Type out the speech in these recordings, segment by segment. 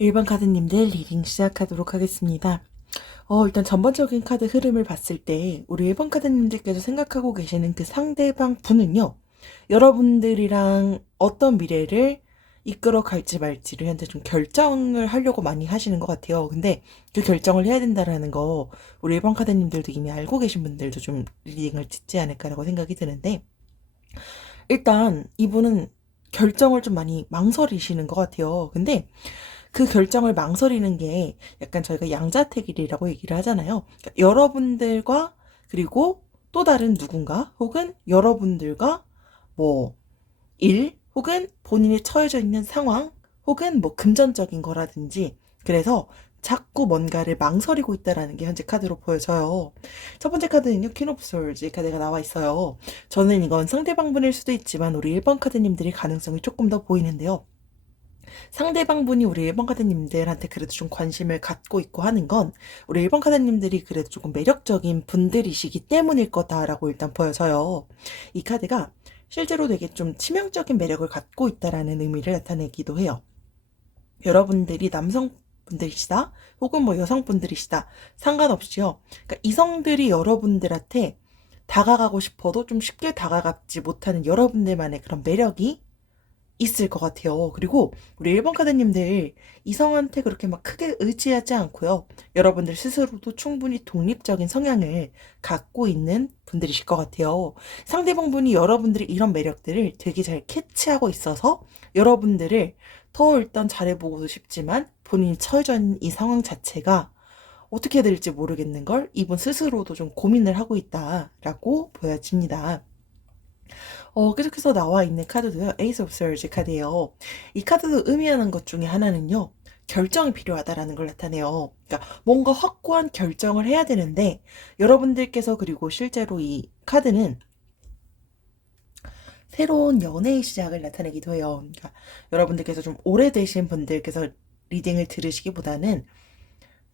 1번 카드님들 리딩 시작하도록 하겠습니다. 일단 전반적인 카드 흐름을 봤을 때 우리 1번 카드님들께서 생각하고 계시는 그 상대방 분은요. 여러분들이랑 어떤 미래를 이끌어 갈지 말지를 현재 좀 결정을 하려고 많이 하시는 것 같아요. 근데 그 결정을 해야 된다라는 거 우리 1번 카드님들도 이미 알고 계신 분들도 좀 리딩을 짓지 않을까라고 생각이 드는데, 일단 이분은 결정을 좀 많이 망설이시는 것 같아요. 근데 그 결정을 망설이는 게 약간 저희가 양자택일이라고 얘기를 하잖아요. 그러니까 여러분들과 그리고 또 다른 누군가 혹은 여러분들과 뭐 일 혹은 본인이 처해져 있는 상황 혹은 뭐 금전적인 거라든지, 그래서 자꾸 뭔가를 망설이고 있다라는 게 현재 카드로 보여져요. 첫 번째 카드는요, 퀸 오브 솔즈 카드가 나와 있어요. 저는 이건 상대방분일 수도 있지만 우리 1번 카드님들이 가능성이 조금 더 보이는데요. 상대방분이 우리 1번 카드님들한테 그래도 좀 관심을 갖고 있고 하는 건 우리 1번 카드님들이 그래도 조금 매력적인 분들이시기 때문일 거다라고 일단 보여져요. 이 카드가 실제로 되게 좀 치명적인 매력을 갖고 있다라는 의미를 나타내기도 해요. 여러분들이 남성분들이시다 혹은 뭐 여성분들이시다 상관없이요. 그러니까 이성들이 여러분들한테 다가가고 싶어도 좀 쉽게 다가가지 못하는 여러분들만의 그런 매력이 있을 것 같아요. 그리고 우리 1번 카드님들 이성한테 그렇게 막 크게 의지하지 않고요. 여러분들 스스로도 충분히 독립적인 성향을 갖고 있는 분들이실 것 같아요. 상대방분이 여러분들이 이런 매력들을 되게 잘 캐치하고 있어서 여러분들을 더 일단 잘해보고도 싶지만 본인이 처해져 있는 이 상황 자체가 어떻게 해야 될지 모르겠는 걸 이분 스스로도 좀 고민을 하고 있다라고 보여집니다. 계속해서 나와 있는 카드도요, 에이스 오브 스워즈 카드예요. 이 카드도 의미하는 것 중에 하나는요, 결정이 필요하다라는 걸 나타내요. 그러니까 뭔가 확고한 결정을 해야 되는데, 여러분들께서, 그리고 실제로 이 카드는 새로운 연애의 시작을 나타내기도 해요. 그러니까 여러분들께서 좀 오래되신 분들께서 리딩을 들으시기보다는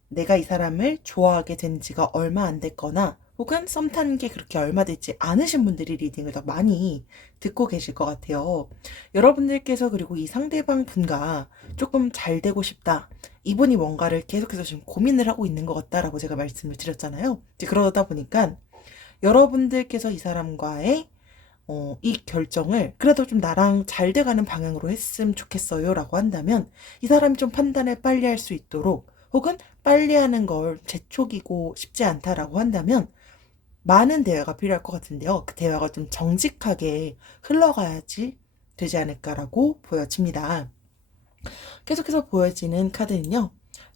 내가 이 사람을 좋아하게 된 지가 얼마 안 됐거나 혹은 썸 타는 게 그렇게 얼마 되지 않으신 분들이 리딩을 더 많이 듣고 계실 것 같아요. 여러분들께서 그리고 이 상대방 분과 조금 잘 되고 싶다, 이분이 뭔가를 계속해서 지금 고민을 하고 있는 것 같다라고 제가 말씀을 드렸잖아요. 이제 그러다 보니까 여러분들께서 이 사람과의 이 결정을 그래도 좀 나랑 잘 돼가는 방향으로 했으면 좋겠어요 라고 한다면, 이 사람이 좀 판단을 빨리 할 수 있도록 혹은 빨리 하는 걸 재촉이고 싶지 않다라고 한다면 많은 대화가 필요할 것 같은데요. 그 대화가 좀 정직하게 흘러가야지 되지 않을까라고 보여집니다. 계속해서 보여지는 카드는요,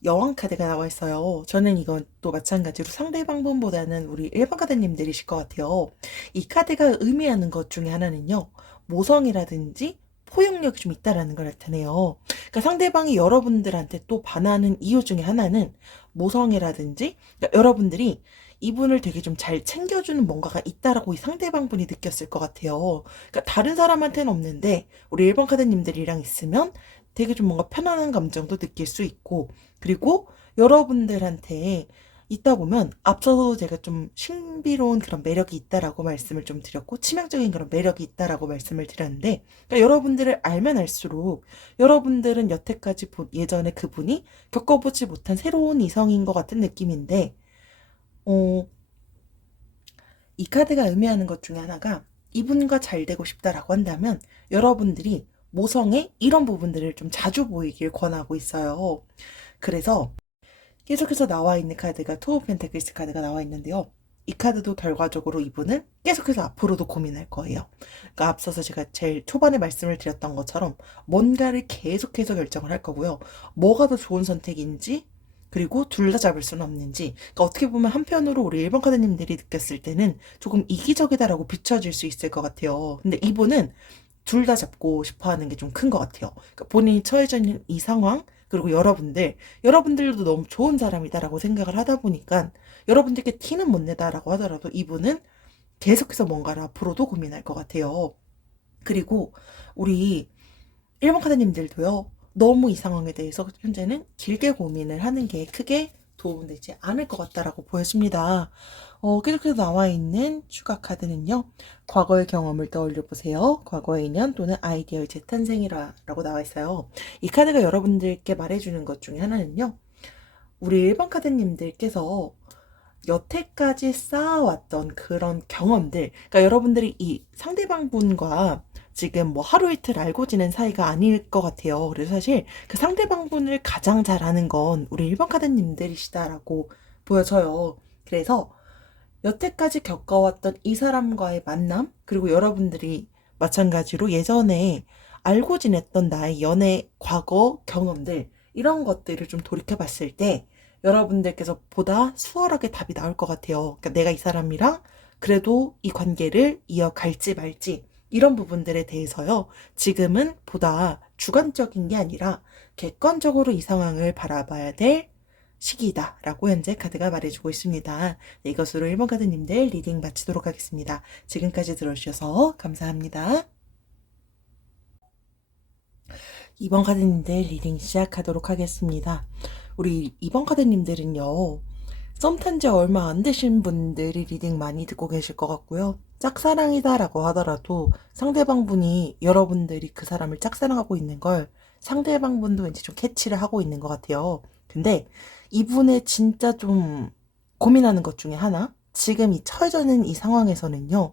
여왕 카드가 나와 있어요. 저는 이건 또 마찬가지로 상대방 분보다는 우리 일반 카드님들이실 것 같아요. 이 카드가 의미하는 것 중에 하나는요, 모성이라든지 포용력이 좀 있다라는 걸 나타내요. 그러니까 상대방이 여러분들한테 또 반하는 이유 중에 하나는 모성이라든지, 그러니까 여러분들이 이분을 되게 좀 잘 챙겨주는 뭔가가 있다라고 이 상대방 분이 느꼈을 것 같아요. 그러니까 다른 사람한테는 없는데 우리 일반 카드님들이랑 있으면 되게 좀 뭔가 편안한 감정도 느낄 수 있고, 그리고 여러분들한테 있다 보면 앞서도 제가 좀 신비로운 그런 매력이 있다라고 말씀을 좀 드렸고 치명적인 그런 매력이 있다라고 말씀을 드렸는데, 그러니까 여러분들을 알면 알수록 여러분들은 여태까지 예전에 그분이 겪어보지 못한 새로운 이성인 것 같은 느낌인데, 어, 이 카드가 의미하는 것 중에 하나가 이분과 잘 되고 싶다라고 한다면 여러분들이 모성의 이런 부분들을 좀 자주 보이길 권하고 있어요. 그래서 계속해서 나와 있는 카드가 투 오브 펜타클스 카드가 나와 있는데요. 이 카드도 결과적으로 이분은 계속해서 앞으로도 고민할 거예요. 그러니까 앞서서 제가 제일 초반에 말씀을 드렸던 것처럼 뭔가를 계속해서 결정을 할 거고요. 뭐가 더 좋은 선택인지, 그리고 둘 다 잡을 수는 없는지, 그러니까 어떻게 보면 한편으로 우리 1번 카드님들이 느꼈을 때는 조금 이기적이다라고 비춰질 수 있을 것 같아요. 근데 이분은 둘 다 잡고 싶어 하는 게 좀 큰 것 같아요. 그러니까 본인이 처해져 있는 이 상황, 그리고 여러분들도 너무 좋은 사람이다라고 생각을 하다 보니까 여러분들께 티는 못 내다라고 하더라도 이분은 계속해서 뭔가를 앞으로도 고민할 것 같아요. 그리고 우리 1번 카드님들도요, 너무 이 상황에 대해서 현재는 길게 고민을 하는 게 크게 도움되지 않을 것 같다라고 보여집니다. 계속해서 나와 있는 추가 카드는요. 과거의 경험을 떠올려 보세요. 과거의 인연 또는 아이디어의 재탄생이라고 나와 있어요. 이 카드가 여러분들께 말해주는 것 중에 하나는요. 우리 1번 카드님들께서 여태까지 쌓아왔던 그런 경험들, 그러니까 여러분들이 이 상대방 분과 지금 뭐 하루 이틀 알고 지낸 사이가 아닐 것 같아요. 그래서 사실 그 상대방 분을 가장 잘 아는 건 우리 1번 카드님들이시다라고 보여져요. 그래서 여태까지 겪어왔던 이 사람과의 만남, 그리고 여러분들이 마찬가지로 예전에 알고 지냈던 나의 연애 과거 경험들, 이런 것들을 좀 돌이켜 봤을 때 여러분들께서 보다 수월하게 답이 나올 것 같아요. 그러니까 내가 이 사람이랑 그래도 이 관계를 이어갈지 말지, 이런 부분들에 대해서요. 지금은 보다 주관적인 게 아니라 객관적으로 이 상황을 바라봐야 될 시기다라고 현재 카드가 말해주고 있습니다. 네, 이것으로 1번 카드님들 리딩 마치도록 하겠습니다. 지금까지 들어주셔서 감사합니다. 2번 카드님들 리딩 시작하도록 하겠습니다. 우리 2번 카드님들은요. 썸 탄 지 얼마 안 되신 분들이 리딩 많이 듣고 계실 것 같고요. 짝사랑이다라고 하더라도 상대방 분이 여러분들이 그 사람을 짝사랑하고 있는 걸 상대방 분도 왠지 좀 캐치를 하고 있는 것 같아요. 근데 이분의 진짜 좀 고민하는 것 중에 하나? 지금 이 처해져 있는 이 상황에서는요.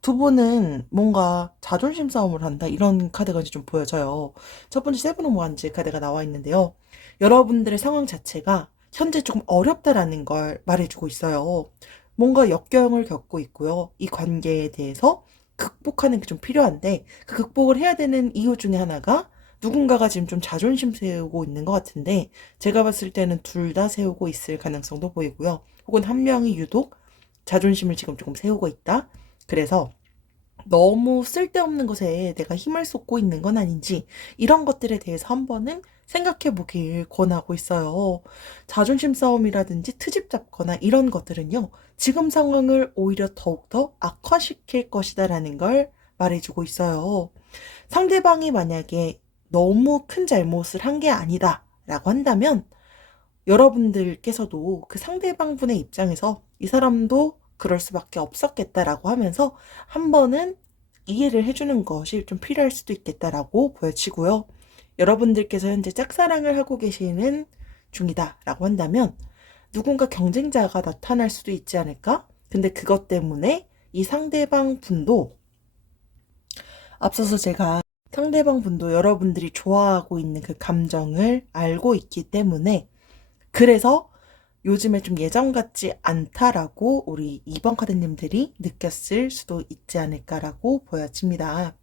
두 분은 뭔가 자존심 싸움을 한다, 이런 카드가 이제 좀 보여져요. 첫 번째 세븐 오브 원즈 카드가 나와 있는데요. 여러분들의 상황 자체가 현재 조금 어렵다라는 걸 말해주고 있어요. 뭔가 역경을 겪고 있고요. 이 관계에 대해서 극복하는 게 좀 필요한데 그 극복을 해야 되는 이유 중에 하나가 누군가가 지금 좀 자존심 세우고 있는 것 같은데 제가 봤을 때는 둘 다 세우고 있을 가능성도 보이고요. 혹은 한 명이 유독 자존심을 지금 조금 세우고 있다. 그래서 너무 쓸데없는 것에 내가 힘을 쏟고 있는 건 아닌지, 이런 것들에 대해서 한 번은 생각해 보길 권하고 있어요. 자존심 싸움이라든지 트집 잡거나 이런 것들은요, 지금 상황을 오히려 더욱더 악화시킬 것이다라는 걸 말해주고 있어요. 상대방이 만약에 너무 큰 잘못을 한 게 아니다 라고 한다면 여러분들께서도 그 상대방 분의 입장에서 이 사람도 그럴 수밖에 없었겠다라고 하면서 한 번은 이해를 해주는 것이 좀 필요할 수도 있겠다라고 보여지고요. 여러분들께서 현재 짝사랑을 하고 계시는 중이다라고 한다면 누군가 경쟁자가 나타날 수도 있지 않을까? 근데 그것 때문에 이 상대방 분도, 앞서서 제가 상대방 분도 여러분들이 좋아하고 있는 그 감정을 알고 있기 때문에, 그래서 요즘에 좀 예전 같지 않다라고 우리 2번 카드님들이 느꼈을 수도 있지 않을까라고 보여집니다.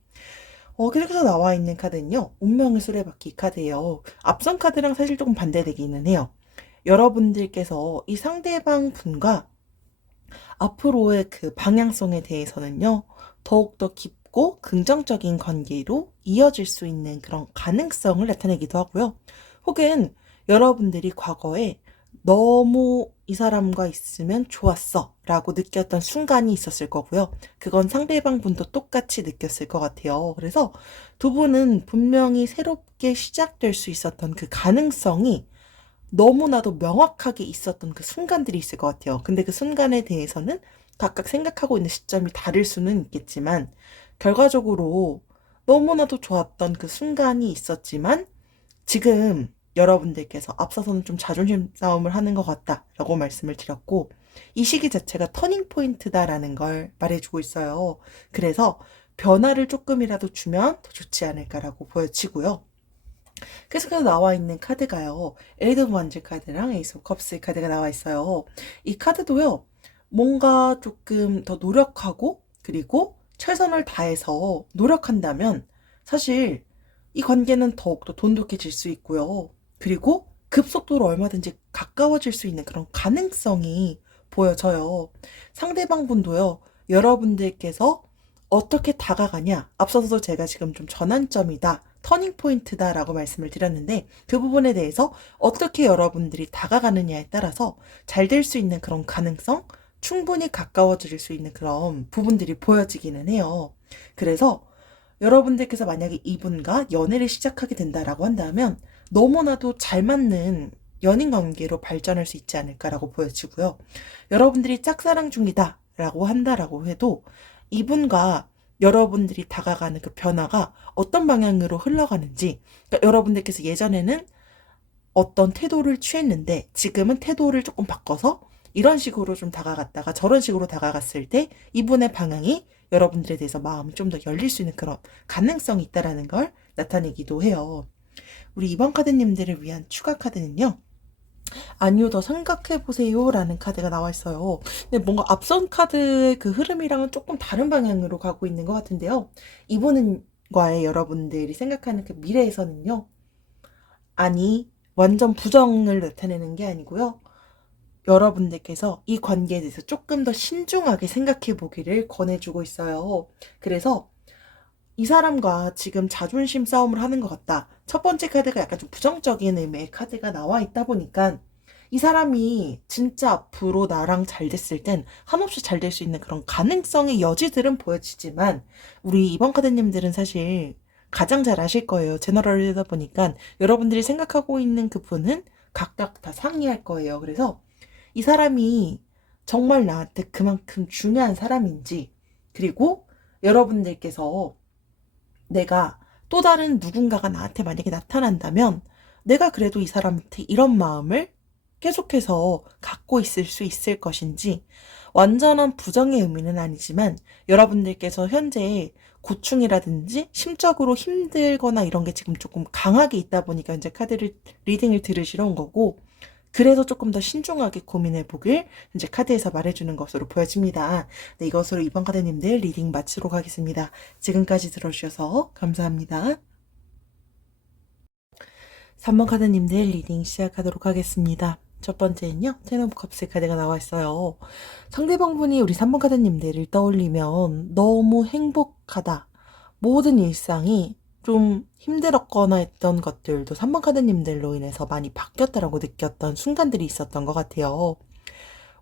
계속해서 나와 있는 카드는요. 운명의 수레바퀴 카드예요. 앞선 카드랑 사실 조금 반대되기는 해요. 여러분들께서 이 상대방 분과 앞으로의 그 방향성에 대해서는요. 더욱더 깊고 긍정적인 관계로 이어질 수 있는 그런 가능성을 나타내기도 하고요. 혹은 여러분들이 과거에 너무 이 사람과 있으면 좋았어 라고 느꼈던 순간이 있었을 거고요. 그건 상대방 분도 똑같이 느꼈을 것 같아요. 그래서 두 분은 분명히 새롭게 시작될 수 있었던 그 가능성이 너무나도 명확하게 있었던 그 순간들이 있을 것 같아요. 근데 그 순간에 대해서는 각각 생각하고 있는 시점이 다를 수는 있겠지만 결과적으로 너무나도 좋았던 그 순간이 있었지만 지금 여러분들께서 앞서서는 좀 자존심 싸움을 하는 것 같다라고 말씀을 드렸고, 이 시기 자체가 터닝 포인트다라는 걸 말해주고 있어요. 그래서 변화를 조금이라도 주면 더 좋지 않을까라고 보여지고요. 계속해서 나와 있는 카드가요. 에이드 오브 원즈 카드랑 에이스 오브 컵스 카드가 나와 있어요. 이 카드도요. 뭔가 조금 더 노력하고 그리고 최선을 다해서 노력한다면 사실 이 관계는 더욱더 돈독해질 수 있고요. 그리고 급속도로 얼마든지 가까워질 수 있는 그런 가능성이 보여져요. 상대방 분도요. 여러분들께서 어떻게 다가가냐, 앞서서 제가 지금 좀 전환점이다, 터닝 포인트다라고 말씀을 드렸는데 그 부분에 대해서 어떻게 여러분들이 다가가느냐에 따라서 잘 될 수 있는 그런 가능성, 충분히 가까워질 수 있는 그런 부분들이 보여지기는 해요. 그래서 여러분들께서 만약에 이분과 연애를 시작하게 된다라고 한다면 너무나도 잘 맞는 연인 관계로 발전할 수 있지 않을까라고 보여지고요. 여러분들이 짝사랑 중이다 라고 한다라고 해도 이분과 여러분들이 다가가는 그 변화가 어떤 방향으로 흘러가는지, 그러니까 여러분들께서 예전에는 어떤 태도를 취했는데 지금은 태도를 조금 바꿔서 이런 식으로 좀 다가갔다가 저런 식으로 다가갔을 때 이분의 방향이 여러분들에 대해서 마음이 좀 더 열릴 수 있는 그런 가능성이 있다라는 걸 나타내기도 해요. 우리 이번 카드님들을 위한 추가 카드는요. 아니요, 더 생각해보세요 라는 카드가 나와 있어요. 근데 뭔가 앞선 카드의 그 흐름이랑은 조금 다른 방향으로 가고 있는 것 같은데요. 이분과의 여러분들이 생각하는 그 미래에서는요. 아니, 완전 부정을 나타내는 게 아니고요. 여러분들께서 이 관계에 대해서 조금 더 신중하게 생각해 보기를 권해주고 있어요. 그래서 이 사람과 지금 자존심 싸움을 하는 것 같다. 첫 번째 카드가 약간 좀 부정적인 의미의 카드가 나와 있다 보니까 이 사람이 진짜 앞으로 나랑 잘 됐을 땐 한없이 잘 될 수 있는 그런 가능성의 여지들은 보여지지만 우리 이번 카드님들은 사실 가장 잘 아실 거예요. 제너럴이다 보니까 여러분들이 생각하고 있는 그분은 각각 다 상이할 거예요. 그래서 이 사람이 정말 나한테 그만큼 중요한 사람인지, 그리고 여러분들께서 내가 또 다른 누군가가 나한테 만약에 나타난다면 내가 그래도 이 사람한테 이런 마음을 계속해서 갖고 있을 수 있을 것인지, 완전한 부정의 의미는 아니지만 여러분들께서 현재 고충이라든지 심적으로 힘들거나 이런 게 지금 조금 강하게 있다 보니까 이제 카드를 리딩을 들으시러 온 거고, 그래서 조금 더 신중하게 고민해 보길 이제 카드에서 말해주는 것으로 보여집니다. 네, 이것으로 이번 카드님들 리딩 마치도록 하겠습니다. 지금까지 들어주셔서 감사합니다. 3번 카드님들 리딩 시작하도록 하겠습니다. 첫 번째는요, 텐 오브 컵스 카드가 나와 있어요. 상대방분이 우리 3번 카드님들을 떠올리면 너무 행복하다. 모든 일상이 좀 힘들었거나 했던 것들도 3번 카드님들로 인해서 많이 바뀌었다라고 느꼈던 순간들이 있었던 것 같아요.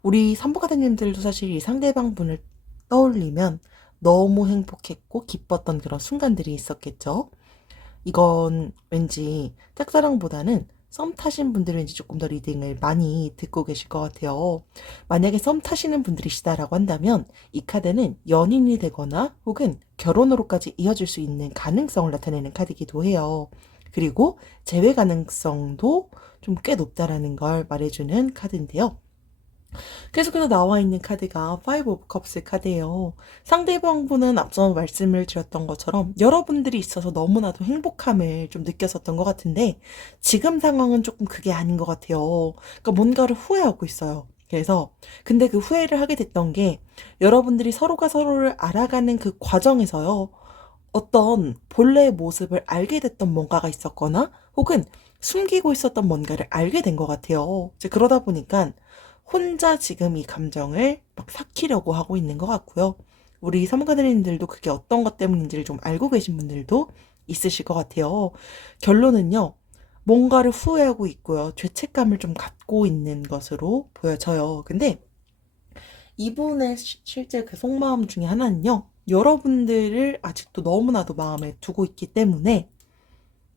우리 3번 카드님들도 사실 이 상대방분을 떠올리면 너무 행복했고 기뻤던 그런 순간들이 있었겠죠. 이건 왠지 짝사랑보다는 썸 타신 분들은 왠지 조금 더 리딩을 많이 듣고 계실 것 같아요. 만약에 썸 타시는 분들이시다라고 한다면 이 카드는 연인이 되거나 혹은 결혼으로까지 이어질 수 있는 가능성을 나타내는 카드이기도 해요. 그리고 재회 가능성도 좀 꽤 높다라는 걸 말해주는 카드인데요. 계속해서 나와 있는 카드가 Five of Cups 카드예요. 상대방분은 앞서 말씀을 드렸던 것처럼 여러분들이 있어서 너무나도 행복함을 좀 느꼈었던 것 같은데 지금 상황은 조금 그게 아닌 것 같아요. 그러니까 뭔가를 후회하고 있어요. 그래서 근데 그 후회를 하게 됐던 게 여러분들이 서로가 서로를 알아가는 그 과정에서요. 어떤 본래의 모습을 알게 됐던 뭔가가 있었거나 혹은 숨기고 있었던 뭔가를 알게 된 것 같아요. 이제 그러다 보니까 혼자 지금 이 감정을 막 삭히려고 하고 있는 것 같고요. 우리 사무가드님들도 그게 어떤 것 때문인지를 좀 알고 계신 분들도 있으실 것 같아요. 결론은요. 뭔가를 후회하고 있고요. 죄책감을 좀 갖고 있는 것으로 보여져요. 근데 이분의 실제 그 속마음 중에 하나는요. 여러분들을 아직도 너무나도 마음에 두고 있기 때문에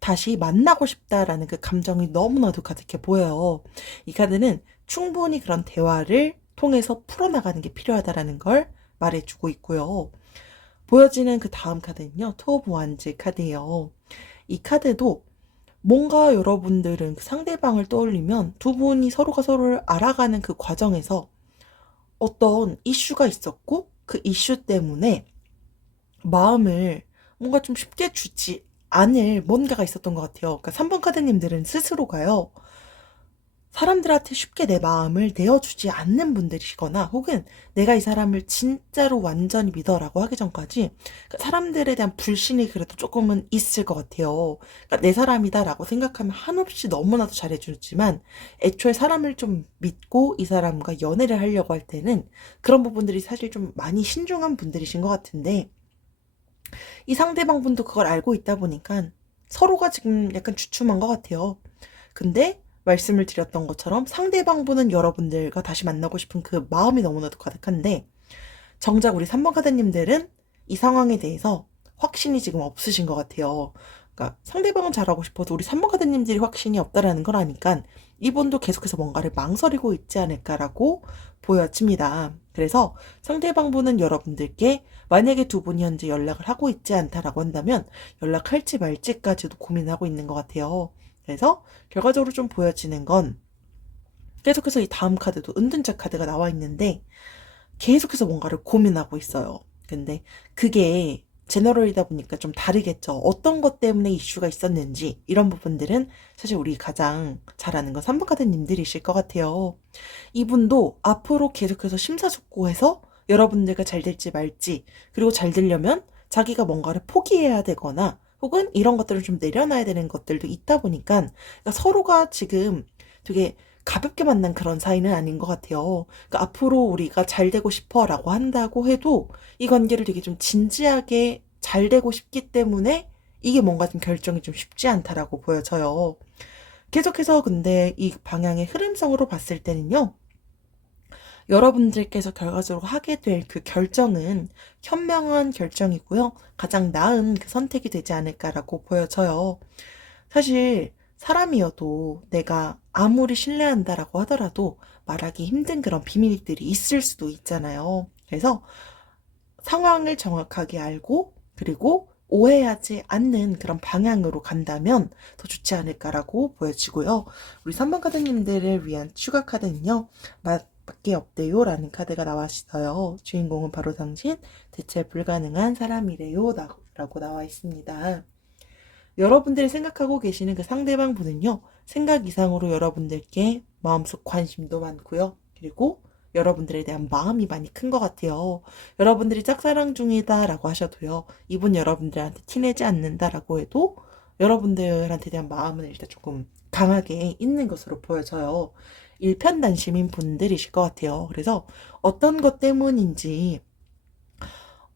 다시 만나고 싶다라는 그 감정이 너무나도 가득해 보여요. 이 카드는 충분히 그런 대화를 통해서 풀어나가는 게 필요하다라는 걸 말해주고 있고요. 보여지는 그 다음 카드는요. 투 오브 완즈 카드예요. 이 카드도 뭔가 여러분들은 그 상대방을 떠올리면 두 분이 서로가 서로를 알아가는 그 과정에서 어떤 이슈가 있었고 그 이슈 때문에 마음을 뭔가 좀 쉽게 주지 않을 뭔가가 있었던 것 같아요. 그러니까 3번 카드님들은 스스로가요. 사람들한테 쉽게 내 마음을 내어주지 않는 분들이시거나 혹은 내가 이 사람을 진짜로 완전히 믿어라고 하기 전까지 사람들에 대한 불신이 그래도 조금은 있을 것 같아요. 그러니까 내 사람이다라고 생각하면 한없이 너무나도 잘해주지만 애초에 사람을 좀 믿고 이 사람과 연애를 하려고 할 때는 그런 부분들이 사실 좀 많이 신중한 분들이신 것 같은데 이 상대방 분도 그걸 알고 있다 보니까 서로가 지금 약간 주춤한 것 같아요. 근데 말씀을 드렸던 것처럼 상대방 분은 여러분들과 다시 만나고 싶은 그 마음이 너무나도 가득한데 정작 우리 3번 카드님들은 이 상황에 대해서 확신이 지금 없으신 것 같아요. 그러니까 상대방은 잘하고 싶어도 우리 3번 카드님들이 확신이 없다라는 걸 아니까 이분도 계속해서 뭔가를 망설이고 있지 않을까라고 보여집니다. 그래서 상대방분은 여러분들께 만약에 두 분이 현재 연락을 하고 있지 않다라고 한다면 연락할지 말지까지도 고민하고 있는 것 같아요. 그래서 결과적으로 좀 보여지는 건 계속해서 이 다음 카드도 은둔자 카드가 나와 있는데 계속해서 뭔가를 고민하고 있어요. 근데 그게 제너럴이다 보니까 좀 다르겠죠. 어떤 것 때문에 이슈가 있었는지 이런 부분들은 사실 우리 가장 잘 아는 건 3번 카드님들이실 것 같아요. 이분도 앞으로 계속해서 심사숙고해서 여러분들과 잘 될지 말지 그리고 잘 되려면 자기가 뭔가를 포기해야 되거나 혹은 이런 것들을 좀 내려놔야 되는 것들도 있다 보니까 그러니까 서로가 지금 되게 가볍게 만난 그런 사이는 아닌 것 같아요. 그러니까 앞으로 우리가 잘 되고 싶어 라고 한다고 해도 이 관계를 되게 좀 진지하게 잘 되고 싶기 때문에 이게 뭔가 좀 결정이 좀 쉽지 않다라고 보여져요. 계속해서 근데 이 방향의 흐름성으로 봤을 때는요. 여러분들께서 결과적으로 하게 될 그 결정은 현명한 결정이고요. 가장 나은 그 선택이 되지 않을까라고 보여져요. 사실 사람이어도 내가 아무리 신뢰한다라고 하더라도 말하기 힘든 그런 비밀들이 있을 수도 있잖아요. 그래서 상황을 정확하게 알고 그리고 오해하지 않는 그런 방향으로 간다면 더 좋지 않을까라고 보여지고요. 우리 3번 카드님들을 위한 추가 카드는요. 밖에 없대요 라는 카드가 나왔어요. 주인공은 바로 당신, 대체 불가능한 사람이래요 라고 나와 있습니다. 여러분들이 생각하고 계시는 그 상대방 분은요. 생각 이상으로 여러분들께 마음속 관심도 많고요. 그리고 여러분들에 대한 마음이 많이 큰 것 같아요. 여러분들이 짝사랑 중이다 라고 하셔도요. 이분 여러분들한테 티내지 않는다 라고 해도 여러분들한테 대한 마음은 일단 조금 강하게 있는 것으로 보여져요. 일편단심인 분들이실 것 같아요. 그래서 어떤 것 때문인지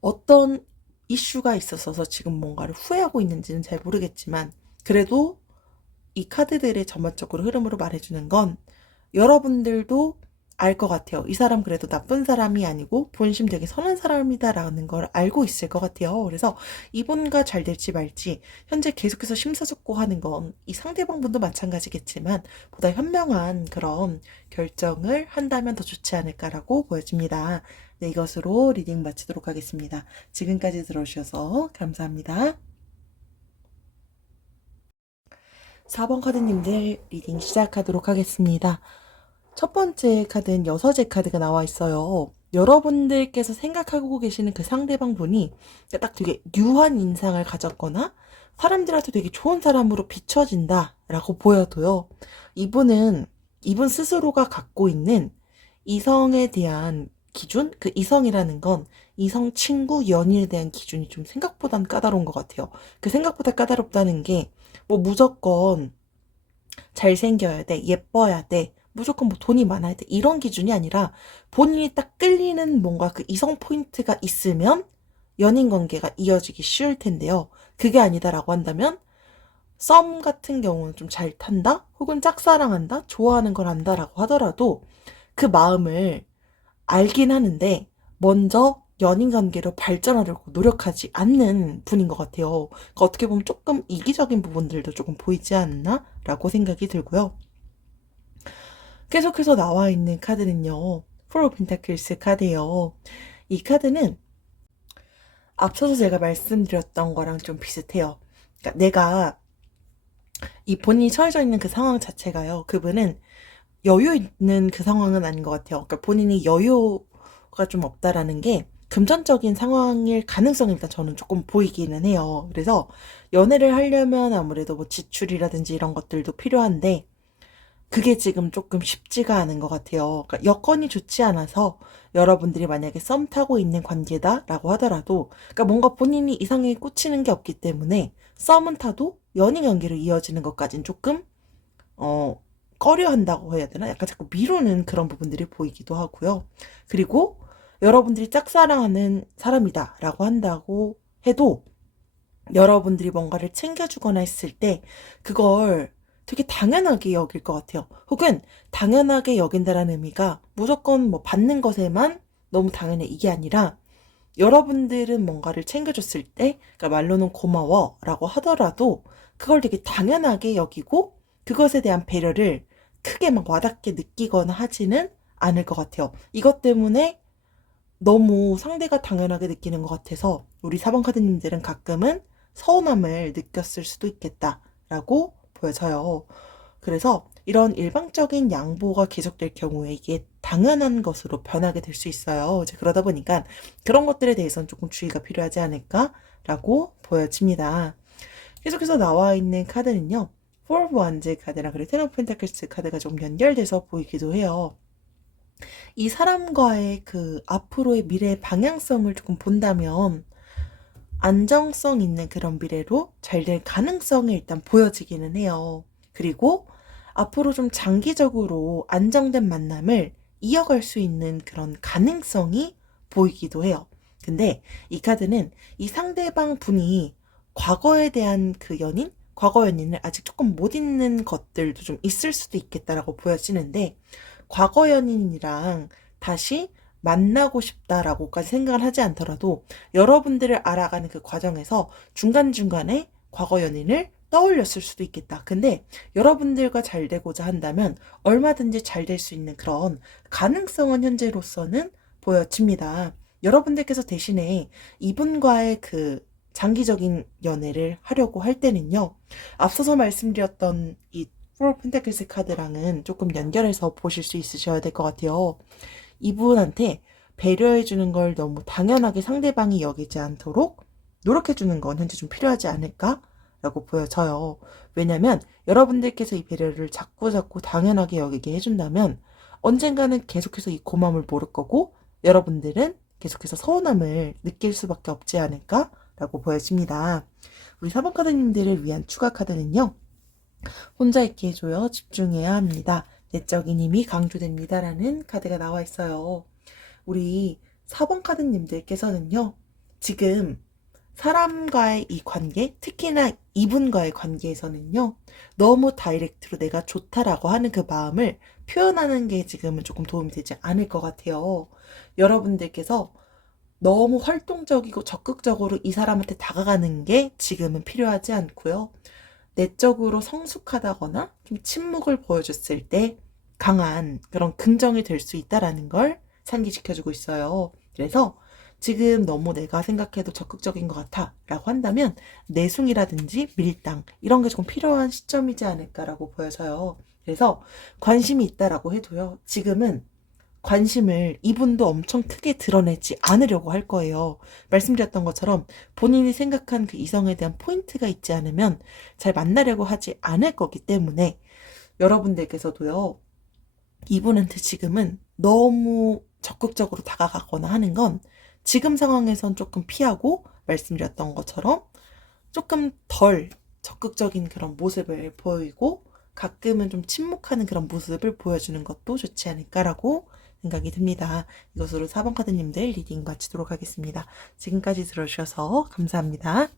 어떤 이슈가 있었어서 지금 뭔가를 후회하고 있는지는 잘 모르겠지만 그래도 이 카드들의 전반적으로 흐름으로 말해주는 건 여러분들도 알 것 같아요. 이 사람 그래도 나쁜 사람이 아니고 본심 되게 선한 사람이다라는 걸 알고 있을 것 같아요. 그래서 이분과 잘 될지 말지 현재 계속해서 심사숙고하는 건 이 상대방분도 마찬가지겠지만 보다 현명한 그런 결정을 한다면 더 좋지 않을까라고 보여집니다. 네, 이것으로 리딩 마치도록 하겠습니다. 지금까지 들어주셔서 감사합니다. 4번 카드님들 리딩 시작하도록 하겠습니다. 첫 번째 카드는 여섯의 카드가 나와 있어요. 여러분들께서 생각하고 계시는 그 상대방 분이 딱 되게 유한 인상을 가졌거나 사람들한테 되게 좋은 사람으로 비춰진다라고 보여도요. 이분 스스로가 갖고 있는 이성에 대한 기준? 그 이성이라는 건 이성 친구, 연인에 대한 기준이 좀 생각보단 까다로운 것 같아요. 그 생각보다 까다롭다는 게 뭐 무조건 잘생겨야 돼, 예뻐야 돼, 무조건 뭐 돈이 많아야 돼, 이런 기준이 아니라 본인이 딱 끌리는 뭔가 그 이성 포인트가 있으면 연인 관계가 이어지기 쉬울 텐데요. 그게 아니다라고 한다면 썸 같은 경우는 좀 잘 탄다? 혹은 짝사랑한다? 좋아하는 걸 안다라고 하더라도 그 마음을 알긴 하는데 먼저 연인 관계로 발전하려고 노력하지 않는 분인 것 같아요. 그러니까 어떻게 보면 조금 이기적인 부분들도 조금 보이지 않나? 라고 생각이 들고요. 계속해서 나와 있는 카드는요. Four of Pentacles 카드예요. 이 카드는 앞서서 제가 말씀드렸던 거랑 좀 비슷해요. 그러니까 내가 이 본인이 처해져 있는 그 상황 자체가요. 그분은 여유 있는 그 상황은 아닌 것 같아요. 그러니까 본인이 여유가 좀 없다라는 게 금전적인 상황일 가능성이 일단 저는 조금 보이기는 해요. 그래서 연애를 하려면 아무래도 뭐 지출이라든지 이런 것들도 필요한데 그게 지금 조금 쉽지가 않은 것 같아요. 그러니까 여건이 좋지 않아서 여러분들이 만약에 썸 타고 있는 관계다라고 하더라도 그러니까 뭔가 본인이 이상하게 꽂히는 게 없기 때문에 썸은 타도 연인 관계로 이어지는 것까지는 조금 꺼려 한다고 해야 되나? 약간 자꾸 미루는 그런 부분들이 보이기도 하고요. 그리고 여러분들이 짝사랑하는 사람이다 라고 한다고 해도 여러분들이 뭔가를 챙겨주거나 했을 때 그걸 되게 당연하게 여길 것 같아요. 혹은 당연하게 여긴다라는 의미가 무조건 뭐 받는 것에만 너무 당연해 이게 아니라 여러분들은 뭔가를 챙겨줬을 때, 그러니까 말로는 고마워 라고 하더라도 그걸 되게 당연하게 여기고 그것에 대한 배려를 크게 막 와닿게 느끼거나 하지는 않을 것 같아요. 이것 때문에 너무 상대가 당연하게 느끼는 것 같아서 우리 4번 카드님들은 가끔은 서운함을 느꼈을 수도 있겠다라고 보여져요. 그래서 이런 일방적인 양보가 계속될 경우에 이게 당연한 것으로 변하게 될 수 있어요. 이제 그러다 보니까 그런 것들에 대해서는 조금 주의가 필요하지 않을까라고 보여집니다. 계속해서 나와 있는 카드는요. Four of Wands 카드랑 그리고 Ten of Pentacles 카드가 좀 연결돼서 보이기도 해요. 이 사람과의 그 앞으로의 미래의 방향성을 조금 본다면 안정성 있는 그런 미래로 잘 될 가능성이 일단 보여지기는 해요. 그리고 앞으로 좀 장기적으로 안정된 만남을 이어갈 수 있는 그런 가능성이 보이기도 해요. 근데 이 카드는 이 상대방 분이 과거에 대한 그 연인, 과거 연인을 아직 조금 못 잊는 것들도 좀 있을 수도 있겠다라고 보여지는데 과거 연인이랑 다시 만나고 싶다라고까지 생각을 하지 않더라도 여러분들을 알아가는 그 과정에서 중간중간에 과거 연인을 떠올렸을 수도 있겠다. 근데 여러분들과 잘 되고자 한다면 얼마든지 잘 될 수 있는 그런 가능성은 현재로서는 보여집니다. 여러분들께서 대신에 이분과의 그 장기적인 연애를 하려고 할 때는요. 앞서서 말씀드렸던 이 Four of Pentacles 카드랑은 조금 연결해서 보실 수 있으셔야 될 것 같아요. 이분한테 배려해주는 걸 너무 당연하게 상대방이 여기지 않도록 노력해주는 건 현재 좀 필요하지 않을까라고 보여져요. 왜냐면 여러분들께서 이 배려를 자꾸자꾸 당연하게 여기게 해준다면 언젠가는 계속해서 이 고마움을 모를 거고 여러분들은 계속해서 서운함을 느낄 수밖에 없지 않을까라고 보여집니다. 우리 4번 카드님들을 위한 추가 카드는요. 혼자 있게 해줘요. 집중해야 합니다. 내적인 힘이 강조됩니다라는 카드가 나와 있어요. 우리 4번 카드님들께서는요. 지금 사람과의 이 관계, 특히나 이분과의 관계에서는요. 너무 다이렉트로 내가 좋다라고 하는 그 마음을 표현하는 게 지금은 조금 도움이 되지 않을 것 같아요. 여러분들께서 너무 활동적이고 적극적으로 이 사람한테 다가가는 게 지금은 필요하지 않고요. 내적으로 성숙하다거나 좀 침묵을 보여줬을 때 강한 그런 긍정이 될 수 있다라는 걸 상기시켜주고 있어요. 그래서 지금 너무 내가 생각해도 적극적인 것 같아 라고 한다면 내숭이라든지 밀당 이런 게 조금 필요한 시점이지 않을까라고 보여져요. 그래서 관심이 있다라고 해도요. 지금은 관심을 이분도 엄청 크게 드러내지 않으려고 할 거예요. 말씀드렸던 것처럼 본인이 생각한 그 이성에 대한 포인트가 있지 않으면 잘 만나려고 하지 않을 거기 때문에 여러분들께서도요. 이분한테 지금은 너무 적극적으로 다가가거나 하는 건 지금 상황에선 조금 피하고 말씀드렸던 것처럼 조금 덜 적극적인 그런 모습을 보이고 가끔은 좀 침묵하는 그런 모습을 보여주는 것도 좋지 않을까라고 생각이 듭니다. 이것으로 4번 카드님들 리딩 마치도록 하겠습니다. 지금까지 들어주셔서 감사합니다.